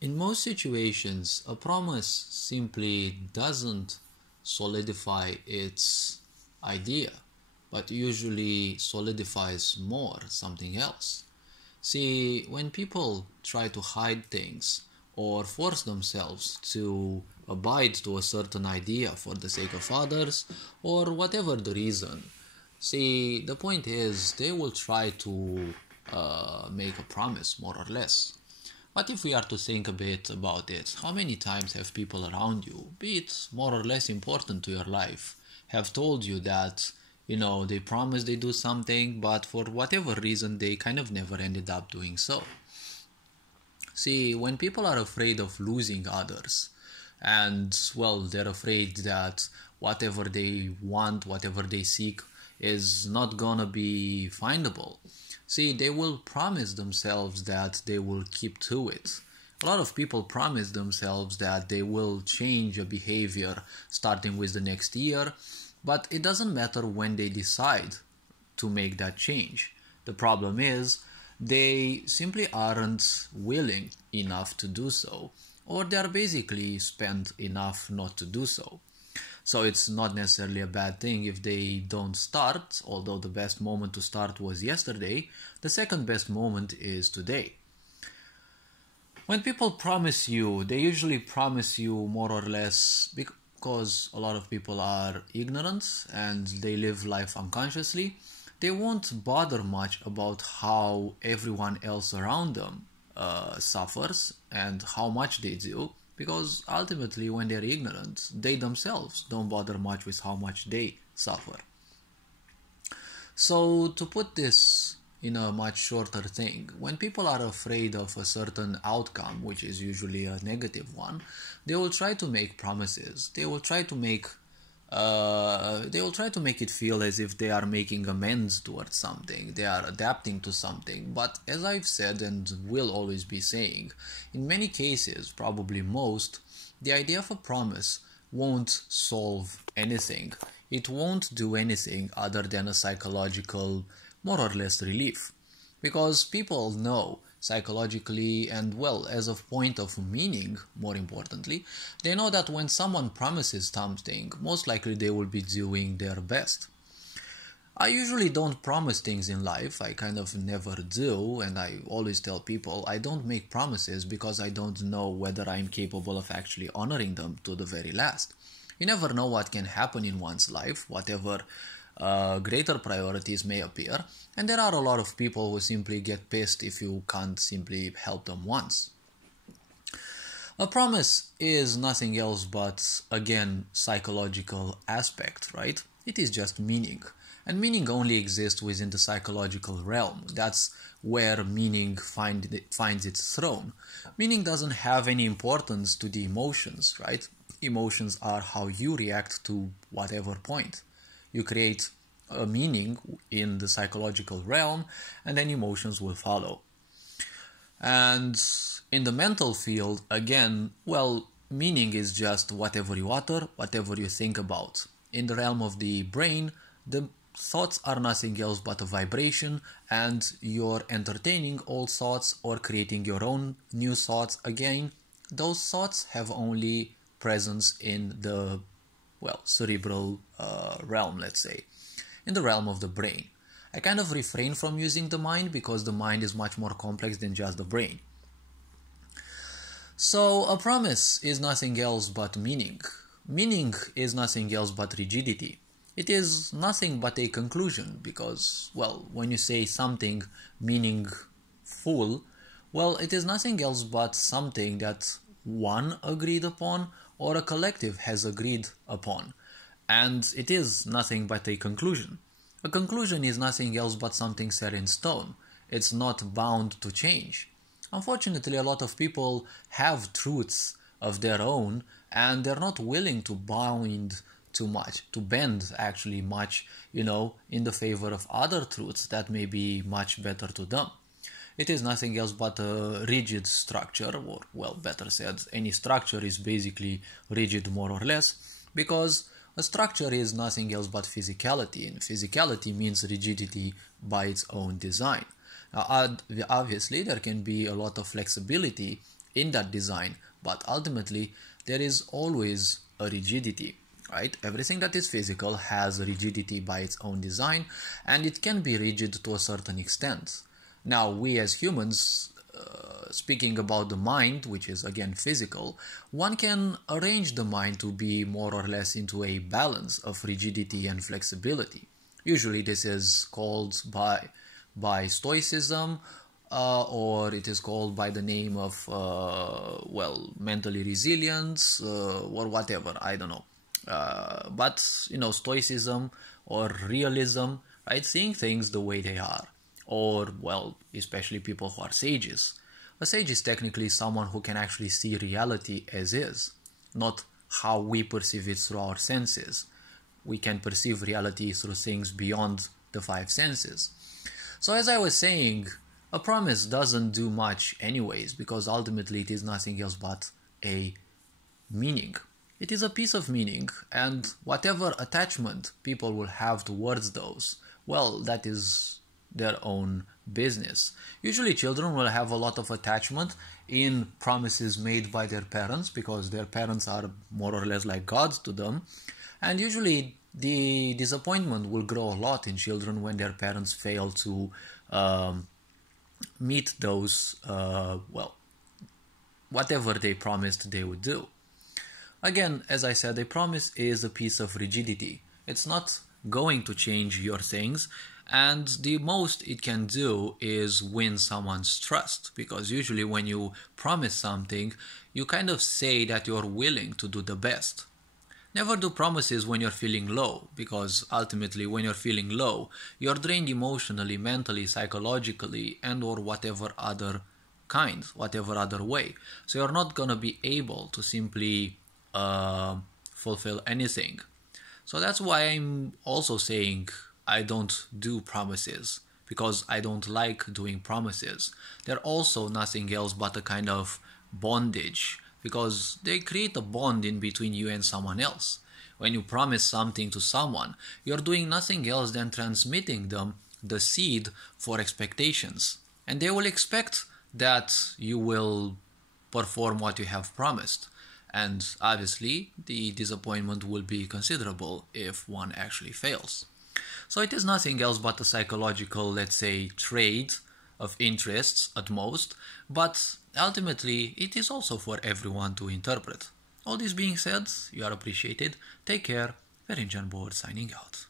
In most situations, a promise simply doesn't solidify its idea, but usually solidifies more something else. See, when people try to hide things or force themselves to abide to a certain idea for the sake of others or whatever the reason, see, the point is they will try to make a promise more or less. But if we are to think a bit about it, how many times have people around you, be it more or less important to your life, have told you that, they promise they do something, but for whatever reason, they kind of never ended up doing so? See, when people are afraid of losing others, and well, they're afraid that whatever they want, whatever they seek, is not gonna be findable. See, they will promise themselves that they will keep to it. A lot of people promise themselves that they will change a behavior starting with the next year, but it doesn't matter when they decide to make that change. The problem is they simply aren't willing enough to do so, or they are basically spent enough not to do so. So it's not necessarily a bad thing if they don't start, although the best moment to start was yesterday, the second best moment is today. When people promise you, they usually promise you more or less because a lot of people are ignorant and they live life unconsciously. They won't bother much about how everyone else around them suffers and how much they do, because ultimately when they're ignorant, they themselves don't bother much with how much they suffer. So to put this in a much shorter thing, when people are afraid of a certain outcome, which is usually a negative one, they will try to make promises. They will try to make it feel as if they are making amends towards something, they are adapting to something. But as I've said and will always be saying, in many cases, probably most, the idea of a promise won't solve anything. It won't do anything other than a psychological, more or less, relief. Because people know psychologically and well, as a point of meaning, more importantly, they know that when someone promises something, most likely they will be doing their best. I usually don't promise things in life, I kind of never do, and I always tell people I don't make promises because I don't know whether I'm capable of actually honoring them to the very last. You never know what can happen in one's life, whatever greater priorities may appear, and there are a lot of people who simply get pissed if you can't simply help them once. A promise is nothing else but, again, psychological aspect, right? It is just meaning. And meaning only exists within the psychological realm. That's where meaning finds its throne. Meaning doesn't have any importance to the emotions, right? Emotions are how you react to whatever point. You create a meaning in the psychological realm, and then emotions will follow. And in the mental field, again, well, meaning is just whatever you utter, whatever you think about. In the realm of the brain, the thoughts are nothing else but a vibration, and you're entertaining old thoughts or creating your own new thoughts. Again, those thoughts have only presence in the cerebral realm, let's say, in the realm of the brain. I kind of refrain from using the mind because the mind is much more complex than just the brain. So a promise is nothing else but meaning. Meaning is nothing else but rigidity. It is nothing but a conclusion because, well, when you say something meaningful, well, it is nothing else but something that one agreed upon or a collective has agreed upon. And it is nothing but a conclusion. A conclusion is nothing else but something set in stone. It's not bound to change. Unfortunately, a lot of people have truths of their own and they're not willing to bend actually much, in the favor of other truths that may be much better to them. It is nothing else but a rigid structure, or, well, better said, any structure is basically rigid more or less, because a structure is nothing else but physicality, and physicality means rigidity by its own design. Now, obviously, there can be a lot of flexibility in that design, but ultimately there is always a rigidity, right? Everything that is physical has a rigidity by its own design, and it can be rigid to a certain extent. Now, we as humans, speaking about the mind, which is again physical, one can arrange the mind to be more or less into a balance of rigidity and flexibility. Usually this is called by stoicism, or it is called by the name of, well, mentally resilience, or whatever, I don't know. But, stoicism or realism, right? Seeing things the way they are. Or, well, especially people who are sages. A sage is technically someone who can actually see reality as is, not how we perceive it through our senses. We can perceive reality through things beyond the five senses. So as I was saying, a promise doesn't do much anyways, because ultimately it is nothing else but a meaning. It is a piece of meaning, and whatever attachment people will have towards those, well, that is their own business. Usually children will have a lot of attachment in promises made by their parents, because their parents are more or less like gods to them, and usually the disappointment will grow a lot in children when their parents fail to meet those, well, whatever they promised they would do. Again, as I said, a promise is a piece of rigidity. It's not going to change your things, and the most it can do is win someone's trust, because usually when you promise something, you kind of say that you're willing to do the best. Never do promises when you're feeling low, because ultimately when you're feeling low, you're drained emotionally, mentally, psychologically, and or whatever other kind, whatever other way. So you're not gonna be able to simply fulfill anything. So that's why I'm also saying I don't do promises, because I don't like doing promises. They're also nothing else but a kind of bondage, because they create a bond in between you and someone else. When you promise something to someone, you're doing nothing else than transmitting them the seed for expectations. And they will expect that you will perform what you have promised. And obviously, the disappointment will be considerable if one actually fails. So it is nothing else but a psychological, let's say, trade of interests at most, but ultimately it is also for everyone to interpret. All this being said, you are appreciated. Take care. Verenjan Board signing out.